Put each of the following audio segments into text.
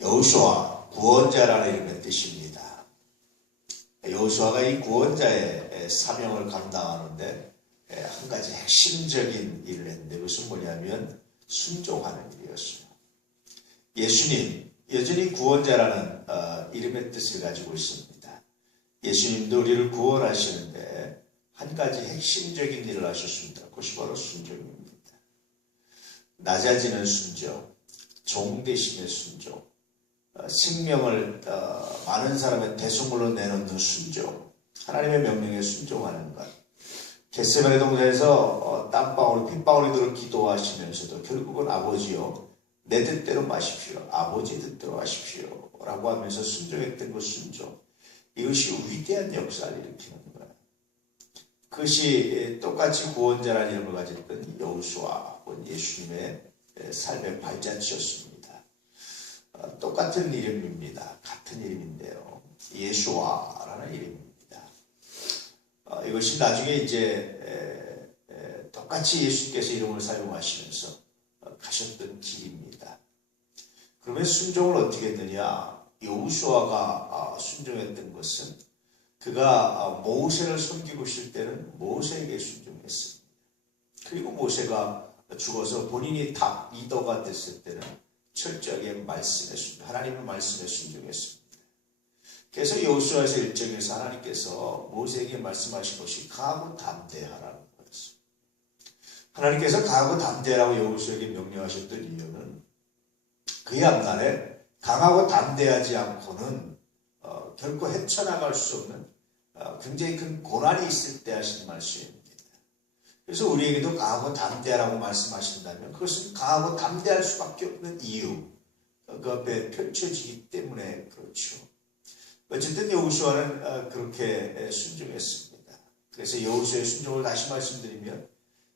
여호수아, 구원자라는 이름의 뜻입니다. 여호수아가 이 구원자의 사명을 감당하는데 한 가지 핵심적인 일을 했는데 그것은 뭐냐면 순종하는 일이었어요. 예수님, 여전히 구원자라는 이름의 뜻을 가지고 있습니다. 예수님도 우리를 구원하시는데 한 가지 핵심적인 일을 하셨습니다. 그것이 바로 순종입니다. 낮아지는 순종, 종되심의 순종, 생명을 많은 사람의 대속물로 내놓는 순종, 하나님의 명령에 순종하는 것. 겟세마네 동산에서 땀방울, 핏방울이도록 기도하시면서도 결국은 아버지요, 내 뜻대로 마십시오. 아버지 뜻대로 하십시오. 라고 하면서 순종했던 그 순종. 이것이 위대한 역사를 일으키는 거예요. 그것이 똑같이 구원자라는 이름을 가졌던 여호수아, 예수님의 삶의 발자취였습니다. 똑같은 이름입니다. 같은 이름인데요. 예수아라는 이름입니다. 이것이 나중에 이제 똑같이 예수께서 이름을 사용하시면서 가셨던 길입니다. 그러면 순종을 어떻게 했느냐? 여호수아가 순종했던 것은 그가 모세를 섬기고 있을 때는 모세에게 순종했습니다. 그리고 모세가 죽어서 본인이 탑 리더가 됐을 때는 철저하게 하나님의 말씀에 순종했습니다. 그래서 여호수아에서 1장에서 하나님께서 모세에게 말씀하신 것이 강하고 담대하라는 거였어요. 하나님께서 강하고 담대하라고 여호수아에게 명령하셨던 이유는 그의 앞날에 강하고 담대하지 않고는 결코 헤쳐나갈 수 없는 굉장히 큰 고난이 있을 때 하신 말씀입니다. 그래서 우리에게도 강하고 담대하라고 말씀하신다면 그것은 강하고 담대할 수밖에 없는 이유, 그 앞에 펼쳐지기 때문에 그렇죠. 어쨌든 여호수아는 그렇게 순종했습니다. 그래서 여호수아의 순종을 다시 말씀드리면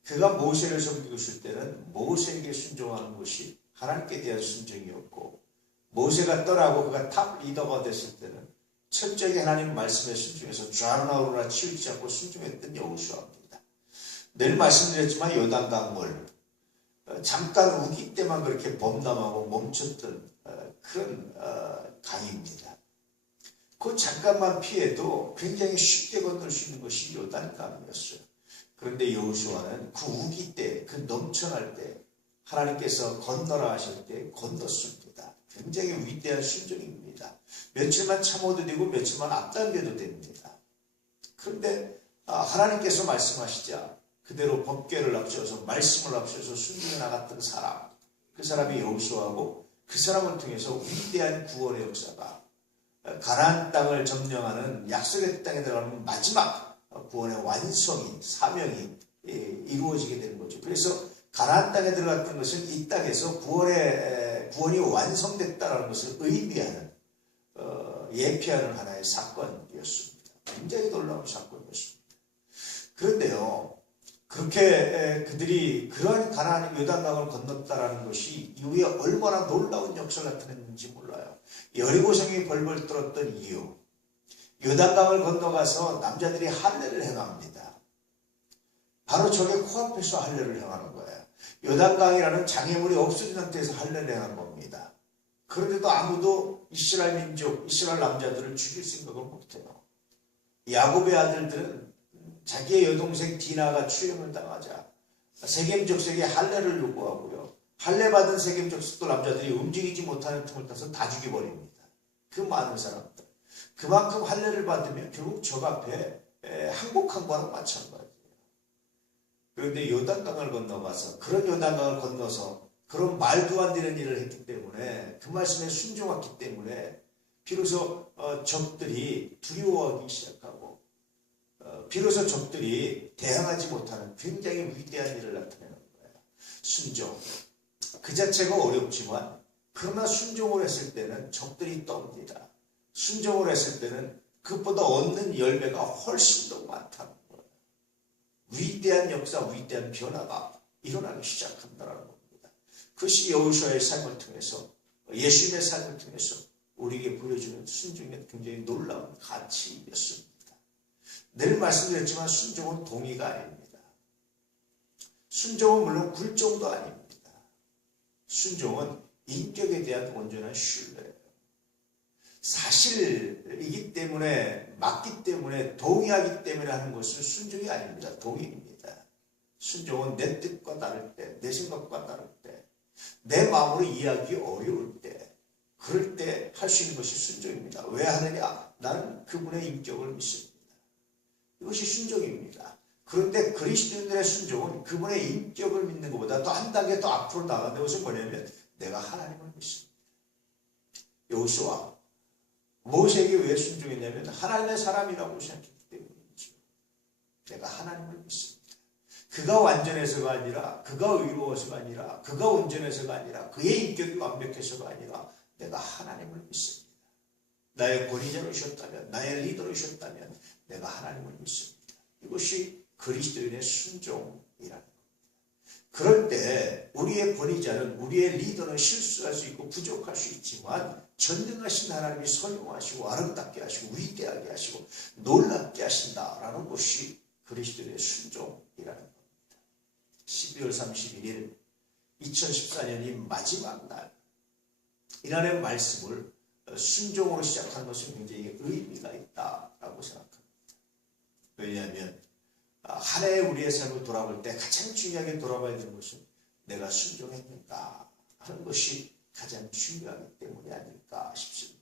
그가 모세를 섬기고 있을 때는 모세에게 순종하는 것이 하나님께 대한 순종이었고, 모세가 떠나고 그가 탑 리더가 됐을 때는 철저히 하나님 말씀에 순종해서 좌우나우나 치우치지 않고 순종했던 여호수아입니다. 늘 말씀드렸지만 요단강물 잠깐 우기 때만 그렇게 범람하고 멈췄던 그런 강입니다. 그 잠깐만 피해도 굉장히 쉽게 건널 수 있는 것이 요단강이었어요. 그런데 여호수아는 그 우기 때, 그 넘쳐날 때 하나님께서 건너라 하실 때 건넜습니다. 굉장히 위대한 순종입니다. 며칠만 참아도 되고 며칠만 앞당겨도 됩니다. 그런데 하나님께서 말씀하시자 그대로 법궤를 앞세워서 말씀을 앞세워서 순종해 나갔던 사람, 그 사람이 여호수아고 그 사람을 통해서 위대한 구원의 역사가 가나안 땅을 점령하는 약속의 땅에 들어가는 마지막 구원의 완성이, 사명이 이루어지게 되는 거죠. 그래서 가나안 땅에 들어갔던 것은 이 땅에서 구원이 완성됐다는 것을 의미하는 예표하는 하나의 사건이었습니다. 굉장히 놀라운 사건이었습니다. 그런데요, 그렇게 그들이 그러한 가나안 요단강을 건넜다라는 것이 이후에 얼마나 놀라운 역사를 나타냈는지 몰라요. 여리고성이 벌벌 떨었던 이유, 요단강을 건너가서 남자들이 할례를 행합니다. 바로 저게 코앞에서 할례를 행하는 거예요. 요단강이라는 장애물이 없어진 상태에서 할례를 행한 겁니다. 그런데도 아무도 이스라엘 민족, 이스라엘 남자들을 죽일 생각을 못해요. 야곱의 아들들은 자기의 여동생 디나가 추행을 당하자 세겜 족속에 할례를 요구하고요. 할례 받은 세겜 족속도 남자들이 움직이지 못하는 틈을 타서 다 죽여버립니다. 그 많은 사람들. 그만큼 할례를 받으면 결국 적 앞에 항복한 거랑 마찬가지예요. 그런데 요단강을 건너가서 그런 요단강을 건너서 그런 말도 안 되는 일을 했기 때문에 그 말씀에 순종했기 때문에 비로소 적들이 두려워하기 시작하고 비로소 적들이 대항하지 못하는 굉장히 위대한 일을 나타내는 거예요. 순종. 그 자체가 어렵지만 그러나 순종을 했을 때는 적들이 떱니다. 순종을 했을 때는 그것보다 얻는 열매가 훨씬 더 많다는 거예요. 위대한 역사, 위대한 변화가 일어나기 시작한다는 겁니다. 그것이 여호수아의 삶을 통해서, 예수님의 삶을 통해서 우리에게 보여주는 순종의 굉장히 놀라운 가치였습니다. 늘 말씀드렸지만 순종은 동의가 아닙니다. 순종은 물론 굴종도 아닙니다. 순종은 인격에 대한 온전한 신뢰. 사실이기 때문에, 맞기 때문에, 동의하기 때문에 하는 것은 순종이 아닙니다. 동의입니다. 순종은 내 뜻과 다를 때, 내 생각과 다를 때, 내 마음으로 이해하기 어려울 때, 그럴 때 할 수 있는 것이 순종입니다. 왜 하느냐? 나는 그분의 인격을 믿습니다. 이것이 순종입니다. 그런데 그리스도인들의 순종은 그분의 인격을 믿는 것보다 또 한 단계 더 앞으로 나가는 것은 뭐냐면 내가 하나님을 믿습니다. 여호수아, 모세에게 왜 순종했냐면 하나님의 사람이라고 생각했기 때문이죠. 내가 하나님을 믿습니다. 그가 완전해서가 아니라, 그가 의로워서가 아니라, 그가 온전해서가 아니라, 그의 인격이 완벽해서가 아니라 내가 하나님을 믿습니다. 나의 권위자로셨다면, 나의 리더로셨다면 내가 하나님을 믿습니다. 이것이 그리스도인의 순종이라는 겁니다. 그럴 때 우리의 권위자는, 우리의 리더는 실수할 수 있고 부족할 수 있지만 전능하신 하나님이 선용하시고 아름답게 하시고 위대하게 하시고 놀랍게 하신다라는 것이 그리스도인의 순종이라는 겁니다. 12월 31일 2014년이 마지막 날, 이날의 말씀을 순종으로 시작하는 것은 굉장히 의미가 있다라고 생각합니다. 왜냐하면 한 해의 우리의 삶을 돌아볼 때 가장 중요하게 돌아봐야 되는 것은 내가 순종했는가 하는 것이 가장 중요하기 때문이 아닐까 싶습니다.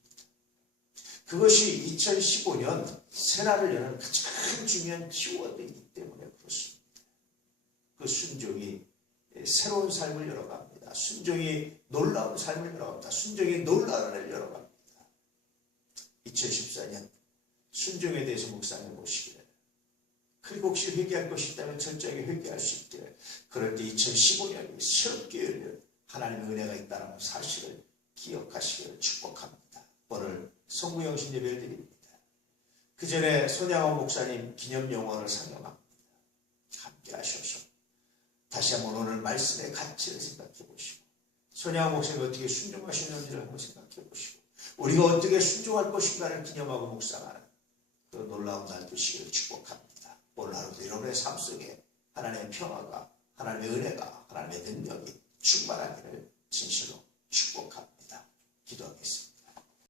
그것이 2015년 새날을 여는 가장 중요한 키워드이기 때문에 그렇습니다. 그 순종이 새로운 삶을 열어갑니다. 순종이 놀라운 삶을 열어갑니다. 순종이 놀라운 해를 열어갑니다. 2014년 순종에 대해서 묵상해 보시기를, 그리고 혹시 회개할 것이 있다면 철저하게 회개할 수 있기를, 그럴 때 2015년이 새롭게 열린 하나님의 은혜가 있다는 사실을 기억하시기를 축복합니다. 오늘 성구영신 예배를 드립니다. 그 전에 손양호 목사님 기념영원을 상영합니다. 함께 하셔서 다시 한번 오늘 말씀의 가치를 생각해 보시고, 손양호 목사님이 어떻게 순종하셨는지를 한번 생각해 보시고, 우리가 어떻게 순종할 것인가를 기념하고 묵상하는 그 놀라운 날 되시기를 축복합니다. 오늘 하루도 여러분의 삶 속에 하나님의 평화가, 하나님의 은혜가, 하나님의 능력이 충만하기를 진실로 축복합니다. 기도하겠습니다.